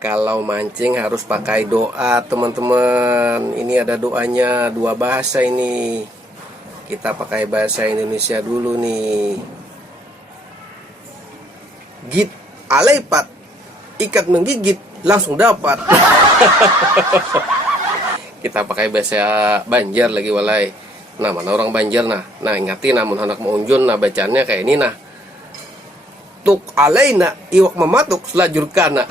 Kalau mancing harus pakai doa, teman-teman. Ini ada doanya, dua bahasa ini. Kita pakai bahasa Indonesia dulu nih. Git alepat, ikat menggigit, langsung dapat. Kita pakai bahasa Banjar lagi walai. Nah, mana orang Banjar nah. Nah, ingatin namun anak mau unjun nah bacanya kayak ini nah. Tuk alaina iwak mematuk selajur kana.